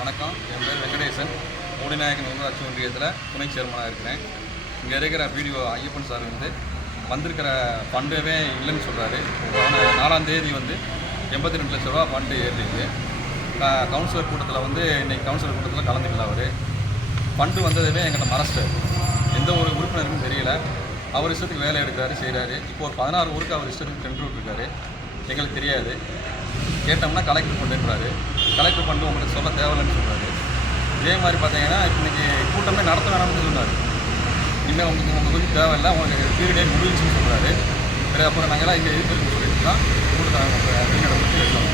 வணக்கம். என் பேர் வெங்கடேசன். மூடிநாயக்கன் ஊராட்சி ஒன்றியத்தில் துணை சேர்மனாக இருக்கிறேன். இங்கே இருக்கிற பிடிஓ ஐயப்பன் சார் வந்திருக்கிற ஃபண்டவே இல்லைன்னு சொல்கிறாரு. 4ஆம் தேதி 82 லட்ச ரூபா ஃபண்டு ஏறிருக்கு. கவுன்சிலர் கூட்டத்தில் இன்றைக்கி கவுன்சிலர் கூட்டத்தில் கலந்துக்கல. அவர் ஃபண்டு வந்ததவே எங்கிட்ட மறைச்சிட்டார். எந்த ஒரு உறுப்பினருக்கும் தெரியல. அவர் இஷ்டத்துக்கு வேலை எடுக்கிறாரு, செய்கிறாரு. இப்போ ஒரு 16 ஊருக்கு அவர் இஷ்டத்துக்கு டெண்டர் விட்டுருக்காரு. எங்களுக்கு தெரியாது. கேட்டோம்னா கலெக்டர் ஃபண்டுன்றாரு. கலெக்டர் ஃபண்டு உங்களுக்கு சொல்ல தேவையில்லைன்னு சொல்கிறாரு. இதே மாதிரி பார்த்தீங்கன்னா இன்றைக்கி கூட்டமே நடத்த வேணாம்னு சொன்னார். இனிமேல் உங்களுக்கு கொஞ்சம் தேவையில்லை, உங்களுக்கு பீரியடே முடிஞ்சுன்னு சொல்கிறாரு. அப்புறம் நாங்கள்லாம் இங்கே இருக்கிறது சொல்லிட்டு தான் கூட்டத்தை வெளிநடப்பு எடுத்தோம்.